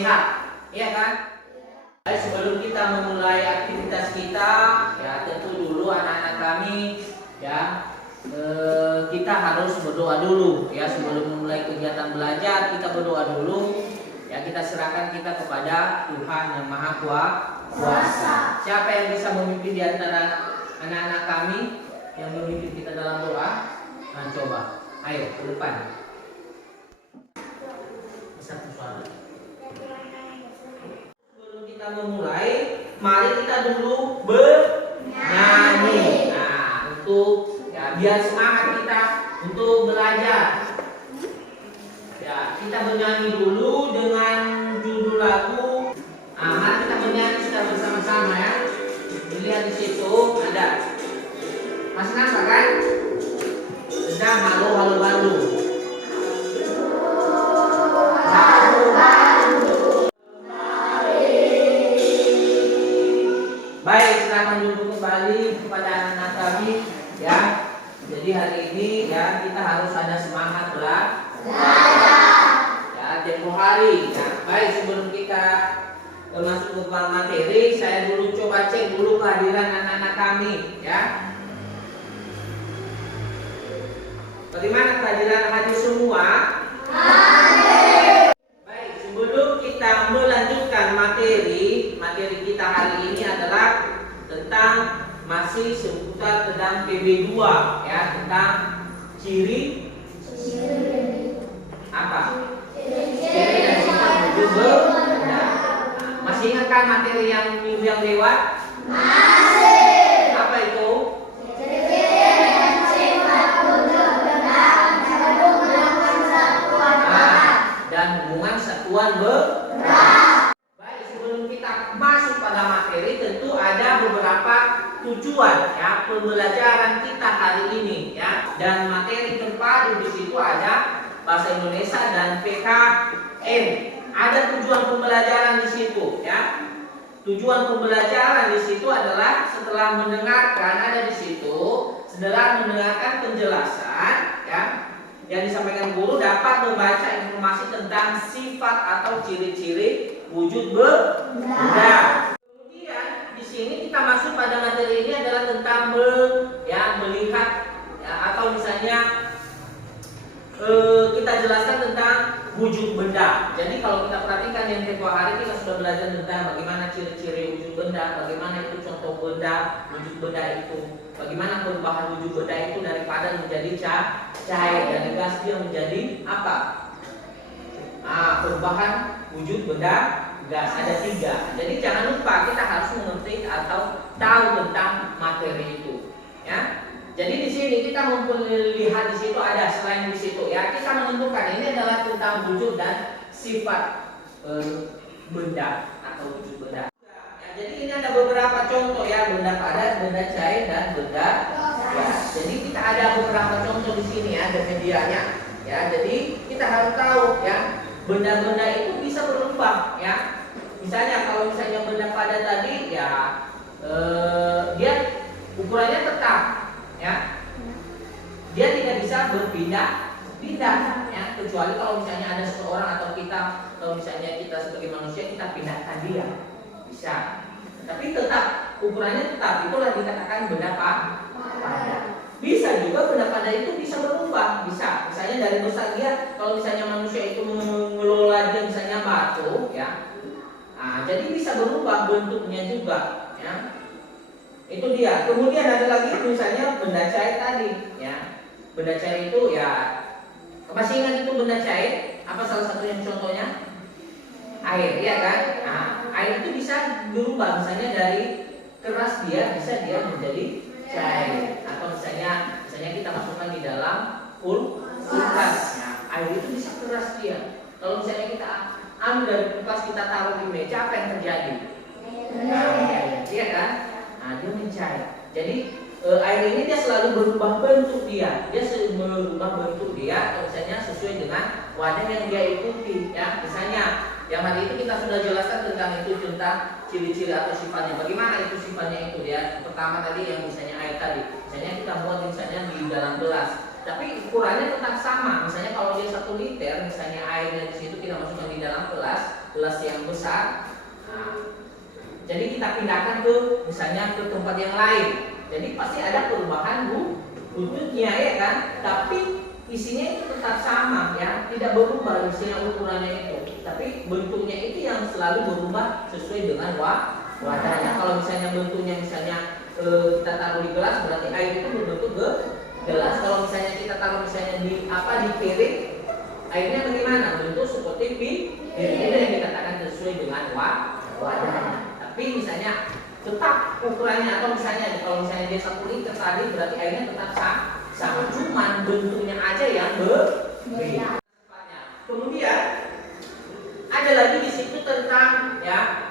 sehat, iya kan? Sebelum kita memulai aktivitas kita, ya tentu dulu anak-anak kami, ya kita harus berdoa dulu, ya sebelum memulai kegiatan belajar kita berdoa dulu, ya kita serahkan kita kepada Tuhan yang Maha Kuasa. Siapa yang bisa memimpin di antara anak-anak kami yang memimpin kita dalam doa? Nah coba, ayo ke depan. Satu suara. Sebelum kita memulai, mari kita dulu bernyanyi. Nah, untuk ya biar semangat kita untuk belajar. Ya, kita bernyanyi dulu dengan judul lagu. Nah, mari kita bernyanyi secara bersama-sama ya. Dilihat di situ ada. Masih nampak kan? Sedang halo Bandung. Baik, silakan duduk kembali kepada anak-anak kami ya. Jadi hari ini ya kita harus ada semangat belajar. Ya, tempo hari. Ya. Baik, sebelum kita masuk ke materi, saya dulu coba cek dulu kehadiran anak-anak kami ya. Bagaimana kehadiran hadir semua? Hadir. Baik, sebelum kita melanjutkan materi kita hari ini adalah tentang masih seputar tentang PB2 ya, tentang ciri apa? Ciri dan sifat wujud benda. Masih ingat kan materi yang minggu yang lewat? Masih. Apa itu? Dan hubungan satuan berat. Baik, sebelum kita masuk pada materi, tentu ada beberapa tujuan ya pembelajaran kita hari ini ya. Dan materi terpadu di situ ada bahasa Indonesia dan PKN. Ada tujuan pembelajaran di situ ya. Tujuan pembelajaran di situ adalah setelah mendengarkan ada di situ, setelah mendengarkan penjelasan ya yang disampaikan guru dapat membaca informasi tentang sifat atau ciri-ciri wujud benda. Kemudian di sini kita masuk pada materi ini adalah tentang melihat ya, atau misalnya kita jelaskan tentang wujud benda. Jadi kalau kita perhatikan yang tempo hari kita sudah belajar tentang bagaimana ciri-ciri wujud benda, bagaimana itu contoh benda, wujud benda itu, bagaimana perubahan wujud benda itu daripada menjadi cair dari gas dia menjadi apa? Perubahan wujud benda gas ada 3. Jadi jangan lupa kita harus mengerti atau tahu tentang materi itu, ya. Jadi di sini kita melihat di situ ada selain di situ ya kita menentukan ini adalah tentang wujud dan sifat benda atau wujud benda. Ya, jadi ini ada beberapa contoh ya benda padat, benda cair dan benda gas. Jadi kita ada beberapa contoh di sini ya ada medianya. Ya, jadi kita harus tahu ya benda-benda itu bisa berubah ya. Misalnya kalau misalnya benda padat tadi ya dia ukurannya tetap ya, dia tidak bisa berpindah ya, kecuali kalau misalnya ada seseorang atau kita kalau misalnya kita sebagai manusia kita pindahkan dia bisa, tapi tetap ukurannya tetap, itulah dikatakan benda padat. Bisa juga benda padat itu bisa berubah, bisa misalnya dari besar dia kalau misalnya manusia itu mengelola dia misalnya batu ya, jadi bisa berubah bentuknya juga ya. Itu dia. Kemudian ada lagi misalnya benda cair tadi ya. Benda cair itu ya masih ingat itu benda cair? Apa salah satu yang contohnya? Air, ya kan? Air itu bisa berubah misalnya dari keras dia bisa dia menjadi cair. Atau misalnya kita masukkan di dalam kulkas. Air itu bisa keras dia. Kalau misalnya kita ambil dari kulkas kita taruh di meja apa yang terjadi? Iya kan? Dia mencair. Jadi air ini dia selalu berubah bentuk dia berubah bentuk dia atau misalnya sesuai dengan wadah yang dia ikuti ya. Misalnya yang hari itu kita sudah jelaskan tentang ciri-ciri atau sifatnya. Bagaimana itu sifatnya itu ya. Pertama tadi yang misalnya air tadi, misalnya kita buat misalnya di dalam gelas, tapi ukurannya tetap sama. Misalnya kalau dia 1 liter, misalnya airnya di situ kita masukkan di dalam gelas, kelas yang besar. Nah, jadi kita pindahkan ke misalnya ke tempat yang lain. Jadi pasti ada perubahan wujudnya ya kan, tapi isinya itu tetap sama ya, tidak berubah isinya ukurannya itu, tapi bentuknya itu yang selalu berubah sesuai dengan wadahnya. Kalau misalnya bentuknya misalnya kita taruh di gelas, berarti air itu berbentuk gelas. Kalau misalnya kita taruh misalnya di piring, airnya bagaimana? Bentuk seperti piring. Itu yang dikatakan sesuai dengan wadahnya. Tapi misalnya tetap ukurannya, atau misalnya kalau misalnya dia 1 liter tadi, berarti airnya tetap sama, cuman bentuknya aja yang berbeda. Kemudian ada lagi di situ tentang ya,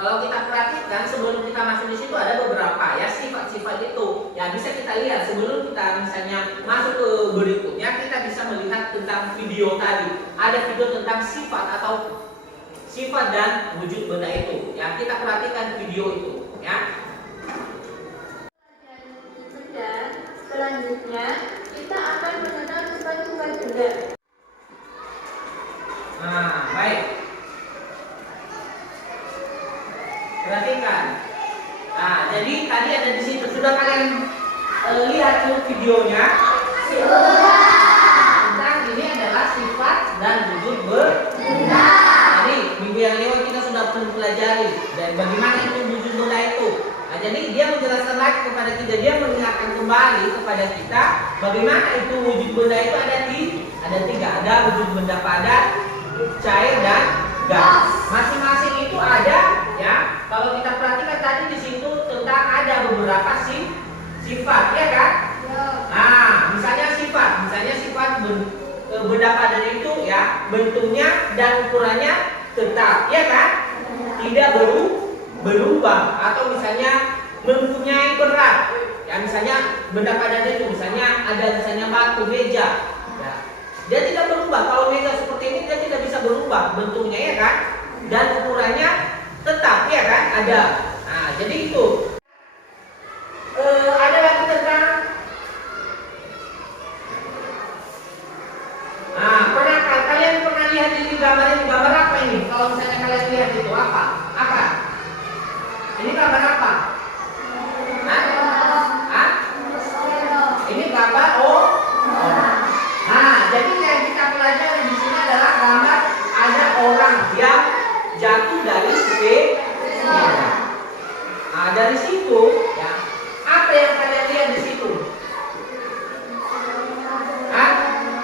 kalau kita perhatikan sebelum kita masuk di situ ada beberapa ya sifat-sifat itu. Ya bisa kita lihat sebelum kita misalnya masuk ke berikutnya, kita bisa melihat tentang video tadi. Ada video tentang sifat dan wujud benda itu. Ya, kita perhatikan video itu ya. Dan selanjutnya kita akan mengenal sifat-sifat benda. Nah, baik. Perhatikan. Nah, jadi tadi ada di situ, sudah kalian lihat tuh videonya? Tentang ini adalah sifat dan wujud benda. Jadi minggu yang lewat kita sudah mempelajari dan bagaimana itu wujud benda itu. Nah, jadi dia menjelaskan lagi kepada kita, dia mengingatkan kembali kepada kita bagaimana itu wujud benda itu ada 3, ada wujud benda padat, cair dan gas. Masing-masing itu ada ya. Kalau kita perhatikan tadi di situ tentang ada beberapa sifat ya kan? Nah, misalnya sifat benda padat itu ya, bentuknya dan ukurannya tetap ya kan? Tidak berubah, atau misalnya mempunyai berat. Ya misalnya benda padat itu misalnya ada misalnya batu, meja. Ya. Dia tidak berubah. Kalau meja seperti ini dia tidak bisa berubah bentuknya ya kan? Dan ukurannya tetap ya kan? Ada. Nah, jadi itu. Ada lagi tentang kalian pernah lihat ini gambar apa ini? Kalau misalnya kalian lihat itu apa? Ini gambar apa? Ini gambar Nah, jadi yang kita pelajari di sini adalah gambar ada orang yang jatuh dari sepeda. Nah, dari situ ya, apa yang kalian lihat di situ?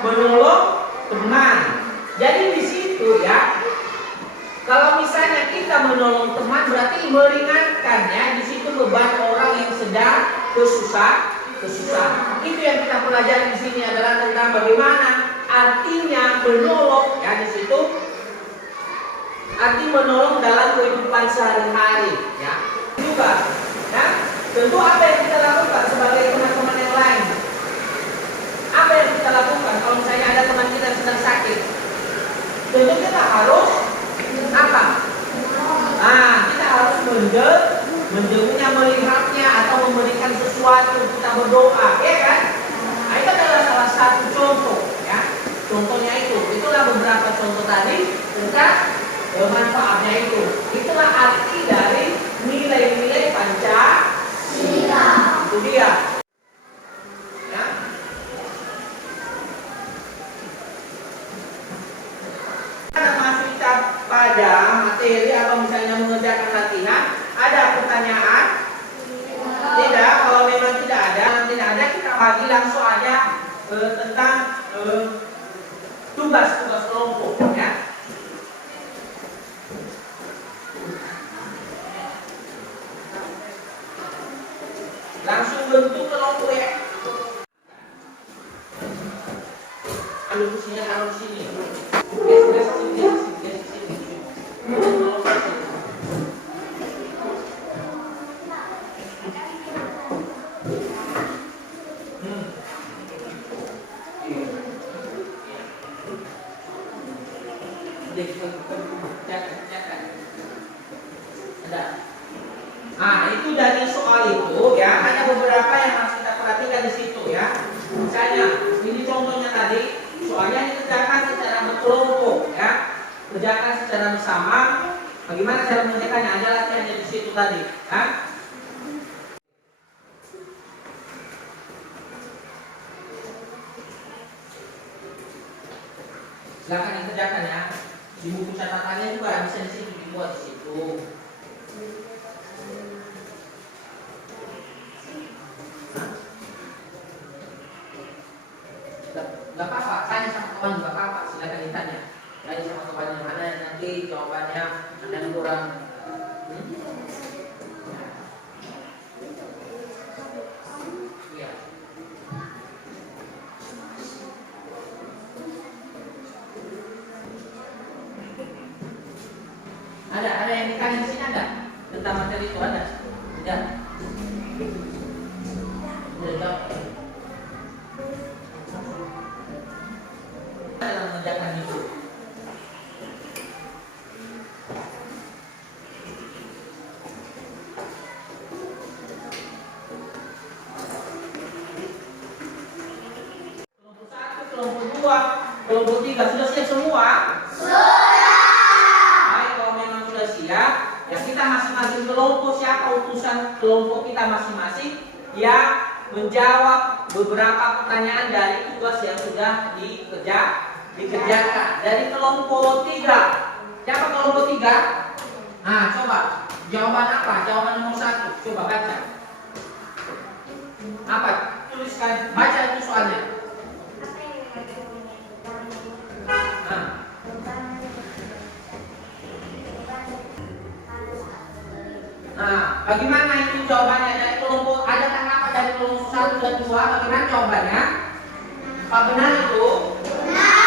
Menolong teman. Jadi di situ ya, kalau misalnya kita menolong teman berarti meringankan ya, di situ beban orang yang sedang kesusahan. Itu yang kita pelajari di sini adalah tentang bagaimana artinya menolong ya, di situ arti menolong dalam kehidupan sehari-hari ya. Juga ya, tentu apa yang kita lakukan sebagai teman-teman yang lain? Apa yang kita lakukan kalau misalnya ada teman kita yang sedang sakit? Tentu kita harus apa? Kita harus menjenguknya, melihatnya, atau memberikan sesuatu, kita berdoa, ya kan? Nah, itu adalah salah satu contoh, ya. Contohnya itulah beberapa contoh tadi tentang manfaatnya itu. Itulah arti dari nilai-nilai Pancasila. Itu dia. Ya. Masuk kita pada materi atau misalnya mengerjakan latihan, ada pertanyaan? Tidak. Kalau memang tidak ada, kita bagi langsung aja tentang tugas-tugas kelompok, ya. Langsung bentuk kelompok ya. Alusnya taruh di sini. Nah, itu dari soal itu ya, ada beberapa yang harus kita perhatikan di situ ya. Misalnya, ini contohnya tadi, soalnya dikerjakan ditanya, ada latihannya di situ tadi. Hah? Silakan dikerjakan ya. Di buku catatannya juga bisa di situ dibuat di situ. Gak apa-apa, tanya sama kawan juga apa-apa, silakan ditanya. Tanya sama kawan yang mana nanti jawabannya ada yang kurang. Iya. Ada yang ditanya di sini ada tentang materi itu ada? Tidak. Sudah jawab. Dalam mengerjakan itu. Kelompok 1, kelompok 2, kelompok 3 sudah siap semua? Siap, ya kita masing-masing kelompok, siapa utusan kelompok kita masing-masing yang menjawab beberapa pertanyaan dari tugas yang sudah dikerjakan. Dari kelompok 3, siapa kelompok 3? Nah, coba jawaban apa? Jawaban nomor 1, coba baca. Apa? Tuliskan, baca itu soalnya. Nah. Nah, bagaimana itu jawabannya dari kelompok? Ada tanggapan dari kelompok 1 dan 2? Bagaimana jawabannya? Apa benar itu? Benar.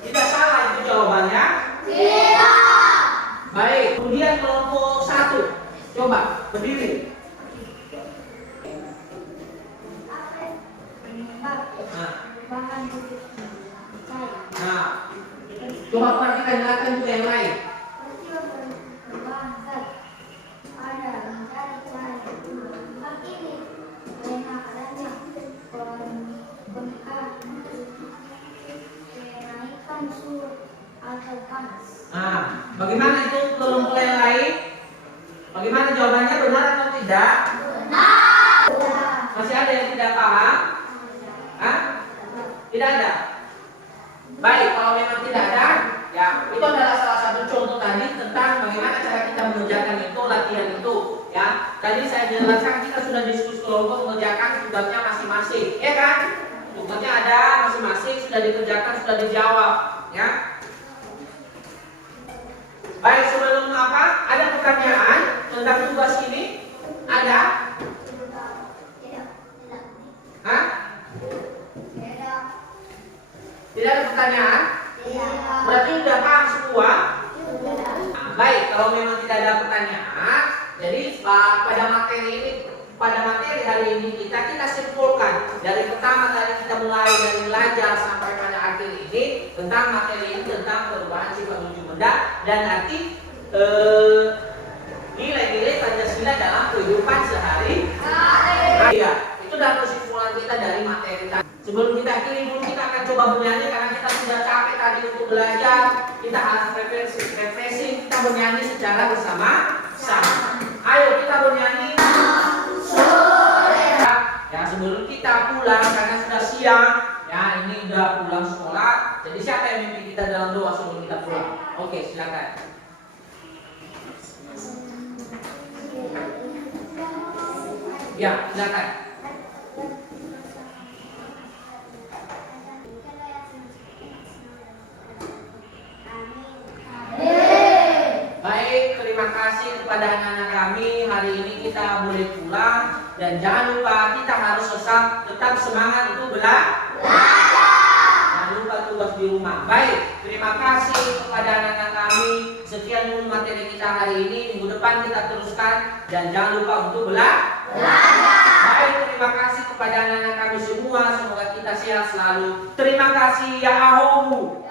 Tidak salah itu jawabannya? Tidak. Baik, kemudian kelompok 1, coba berdiri. Nah, coba perhatikan jelaskan juga yang lain. Nah, bagaimana itu kelompok yang lain? Bagaimana jawabannya, benar atau tidak? Benar. Masih ada yang tidak paham? Hah? Tidak ada? Baik, kalau memang tidak ada, ya itu adalah salah satu contoh tadi tentang bagaimana cara kita mengerjakan itu, latihan itu. Ya, tadi saya jelaskan kita sudah diskusi kelompok mengerjakan tugasnya masing-masing, ya kan? Tugasnya ada masing-masing, sudah dikerjakan, sudah dijawab, ya. Baik, sebelum apa? Ada pertanyaan tentang tugas ini? Ada? Hah? Tidak ada pertanyaan? Berarti sudah paham semua? Nah, baik, kalau memang tidak ada pertanyaan, jadi pada materi hari ini kita simpulkan dari pertama tadi kita mulai dari belajar sampai pada akhir ini tentang materi ini tentang perubahan sifat menuju benda dan arti nilai-nilai Pancasila dalam kehidupan sehari-hari. Ya, itu adalah kesimpulan kita dari materi tadi. Sebelum kita akhiri dulu kita akan coba bernyanyi karena kita sudah capek tadi untuk belajar. Kita harus refreshing, kita bernyanyi secara bersama-sama. Ayo kita bernyanyi. Ya, sebelum kita pulang karena sudah siang, ya ini udah pulang sekolah. Jadi siapa yang mimpi kita dalam doa sebelum kita pulang? Oke, silakan. Ya, silakan. Baik, terima kasih kepada anak-anak kami. Hari ini kita boleh pulang dan jangan lupa kita harus tetap semangat untuk belajar. Jangan lupa tugas di rumah. Baik, terima kasih kepada anak-anak kami. Sekian dulu materi kita hari ini. Minggu depan kita teruskan dan jangan lupa untuk belajar. Baik, terima kasih kepada anak-anak kami semua. Semoga kita sehat selalu. Terima kasih ya Ahomu.